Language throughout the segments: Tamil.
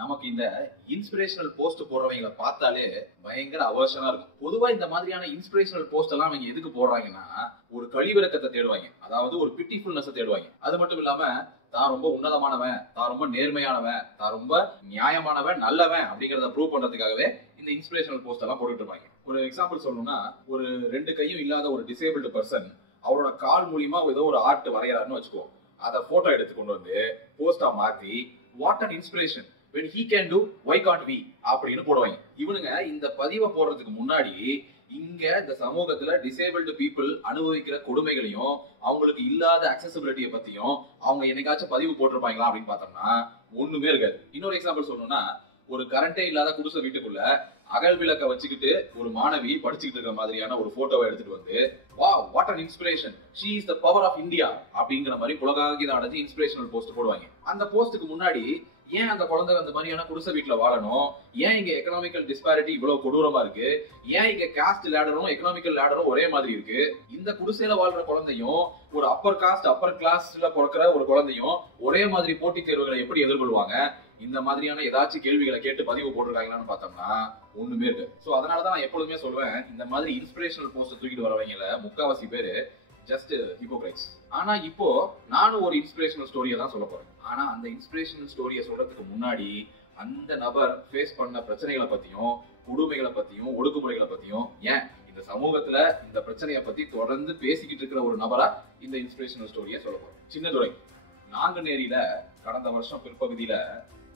நமக்கு இந்த இன்ஸ்பிரேஷனல் போஸ்ட் போடுறவங்களை பார்த்தாலே பயங்கர அவர்ஷனா இருக்கும். பொதுவா இந்த மாதிரியான இன்ஸ்பிரேஷனல் போஸ்ட் எல்லாம் அவங்க எதுக்கு போடுறாங்கன்னா, ஒரு கழிவிறக்கத்தை தேடுவாங்க, அதாவது ஒரு பிட்டிஃபுல்னஸ் தேடுவாங்க. அது மட்டும் இல்லாம தான் ரொம்ப உன்னதமானவன், தான் ரொம்ப நேர்மையானவன், தான் ரொம்ப நியாயமானவன், நல்லவன் அப்படிங்கறத ப்ரூவ் பண்றதுக்காகவே இந்த இன்ஸ்பிரேஷனல் போஸ்ட் எல்லாம் போட்டுட்டு இருப்பாங்க. ஒரு எக்ஸாம்பிள் சொல்லணும்னா, ஒரு 2 கையும் இல்லாத ஒரு டிசேபிள்டு பர்சன் அவரோட கால் மூலியமா ஏதோ ஒரு ஆர்ட் வரையறாருன்னு வச்சுக்கோ, அதை போட்டோ எடுத்து கொண்டு வந்து போஸ்டா மாத்தி what an inspiration when he can do why can't we அப்படின்னு போடுவாங்க. இவனுங்க இந்த பதிவை போடுறதுக்கு முன்னாடி இங்க இந்த சமூகத்துல டிசேபிள்டு பீப்புள் அனுபவிக்கிற கொடுமைகளையும் அவங்களுக்கு இல்லாத அக்சசிபிலிட்டியை பத்தியும் அவங்க என்னைக்காச்சும் பதிவு போட்டிருப்பாங்களா அப்படின்னு பார்த்தோம்னா ஒண்ணுமே இருக்காது. இன்னொரு எக்ஸாம்பிள் சொல்லணும்னா, ஒரு கரண்டே இல்லாத குடிசை வீட்டுக்குள்ள அகல் விளக்க வச்சுக்கிட்டு ஒரு மாணவி படிச்சுக்கிட்டு இருக்க மாதிரியான ஒரு போட்டோவை எடுத்துட்டு வந்து wow what an inspiration, she is the power of India அப்படிங்கிற மாதிரி உலகாகித அடைஞ்சு இன்ஸ்பிரேஷனல் போஸ்ட் போடுவாங்க. அந்த போஸ்ட்டுக்கு முன்னாடி ஏன் அந்த குழந்தை அந்த மாதிரியான குடிசை வீட்டுல வாழணும், ஏன் இங்க எக்கனாமிக்கல் டிஸ்பாரிட்டி இவ்வளவு கொடூரமா இருக்கு, ஏன் இங்க காஸ்ட் லேடரும் எக்கனாமிக்கல் லேடரும் ஒரே மாதிரி இருக்கு, இந்த குடிசையில வாழ்ற குழந்தையும் ஒரு அப்பர் காஸ்ட் அப்பர் கிளாஸ்ல பிறக்கிற ஒரு குழந்தையும் ஒரே மாதிரி போட்டித் தேர்வுகளை எப்படி எதிர்கொள்வாங்க, இந்த மாதிரியான ஏதாச்சும் கேள்விகளை கேட்டு பதிவு போட்டிருக்காங்களான்னு பார்த்தோம்னா ஒண்ணுமே இருக்கு. சோ அதனாலதான் நான் எப்பொழுதுமே சொல்வேன், இந்த மாதிரி இன்ஸ்பிரேஷனல் போஸ்ட் தூக்கிட்டு வரவங்கள முக்காவாசி பேரு ஜஸ்ட் ஹிப்போக்ரைட்ஸ். ஆனா இப்போ நானும் ஒரு இன்ஸ்பிரேஷனல் ஸ்டோரியை தான் சொல்ல போறேன். ஆனா அந்த இன்ஸ்பிரேஷனல் ஸ்டோரியை சொல்றதுக்கு முன்னாடி அந்த நபர் ஃபேஸ் பண்ண பிரச்சனைகளை பத்தியும் கொடுமைகளை பத்தியும் ஒடுக்குமுறைகளை பத்தியும், ஏன் இந்த சமூகத்துல இந்த பிரச்சனையை பத்தி தொடர்ந்து பேசிக்கிட்டு இருக்கிற ஒரு நபரா இந்த இன்ஸ்பிரேஷனல் ஸ்டோரியை சொல்ல போறேன். சின்னதுரை நாங்குநேரியில கடந்த வருஷம் பிற்பகுதியில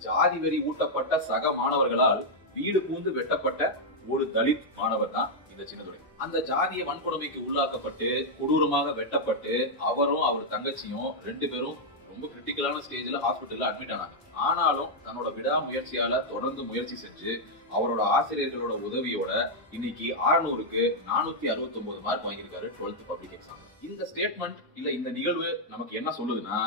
ஜாதி வெறி ஊட்டப்பட்ட சக மாணவர்களால் வீடு பூந்து வெட்டப்பட்ட ஒரு தலித் மாணவர் தான் இந்த சின்னதுரை. அந்த ஜாதிய வன்கொடுமைக்கு உள்ளாக்கப்பட்டு கொடூரமாக வெட்டப்பட்டு அவரும் அவர் தங்கச்சியும் 2 பேரும் ரொம்ப கிரிட்டிக்கலான ஸ்டேஜ்ல ஹாஸ்பிட்டல்ல அட்மிட் ஆனாங்க. ஆனாலும் தன்னோட விடாமுயற்சியால தொடர்ந்து முயற்சி செஞ்சு அவரோட ஆசிரியர்களோட உதவியோட இன்னைக்கு 600க்கு 469 மார்க் வாங்கியிருக்காரு 12th பப்ளிக் எக்ஸாம். இந்த ஸ்டேட்மெண்ட் இல்ல இந்த நிகழ்வு நமக்கு என்ன சொல்லுதுன்னா,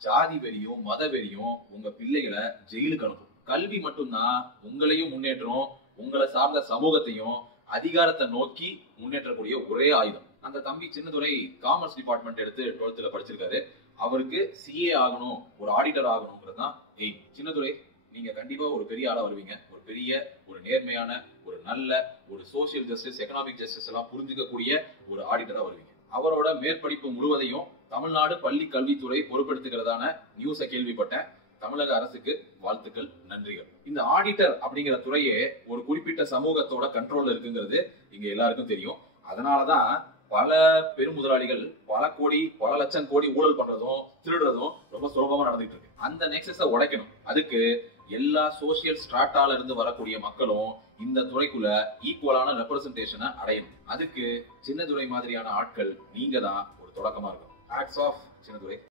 ஜாதி வெறியும் மத வெறியும் உங்க பிள்ளைகளை ஜெயிலுக்கு அனுப்பும். கல்வி மட்டும்தான் உங்களையும் முன்னேற்றம், உங்களை சார்ந்த சமூகத்தையும் அதிகாரத்தை நோக்கி முன்னேற்றக்கூடிய ஒரே ஆயுதம். அந்த தம்பி சின்னதுரை காமர்ஸ் டிபார்ட்மெண்ட் எடுத்து 12th படிச்சிருக்காரு. அவருக்கு சிஏ ஆகணும், ஒரு ஆடிட்டர் ஆகணுங்கிறது தான் எய்ம். சின்னதுரை நீங்க கண்டிப்பா ஒரு பெரிய ஆளா வருவீங்க. ஒரு பெரிய ஒரு நேர்மையான ஒரு நல்ல ஒரு சோசியல் ஜஸ்டிஸ் எக்கனாமிக் ஜஸ்டிஸ் எல்லாம் புரிஞ்சுக்கக்கூடிய ஒரு ஆடிட்டரா வருவீங்க. அவரோட மேற்படிப்பு முழுவதையும் தமிழ்நாடு பள்ளி கல்வித்துறை பொறுப்பெடுத்துக்கிறதான நியூஸை கேள்விப்பட்டேன். தமிழக அரசுக்கு வாழ்த்துக்கள், நன்றிகள். இந்த ஆடிட்டர் அப்படிங்கிற துறையே ஒரு குறிப்பிட்ட சமூகத்தோட கண்ட்ரோல்ல இருக்குங்கிறது இங்க எல்லாருக்கும் தெரியும். அதனாலதான் பல பெருமுதலாளிகள் பல கோடி பல லட்சம் கோடி ஊழல் பண்றதும் திருடுறதும் ரொம்ப சுலபமா நடந்துட்டு இருக்கு. அந்த நெக்ஸஸை உடைக்கணும். அதுக்கு எல்லா சோசியல் ஸ்ட்ராட்டால இருந்து வரக்கூடிய மக்களும் இந்த துறைக்குள்ள ஈக்குவலான ரெப்ரசன்டேஷனை அடையணும். அதுக்கு சின்னதுரை மாதிரியான ஆட்கள் நீங்க தான் ஒரு தொடக்கமா இருக்கும். Hats off Chinnadurai.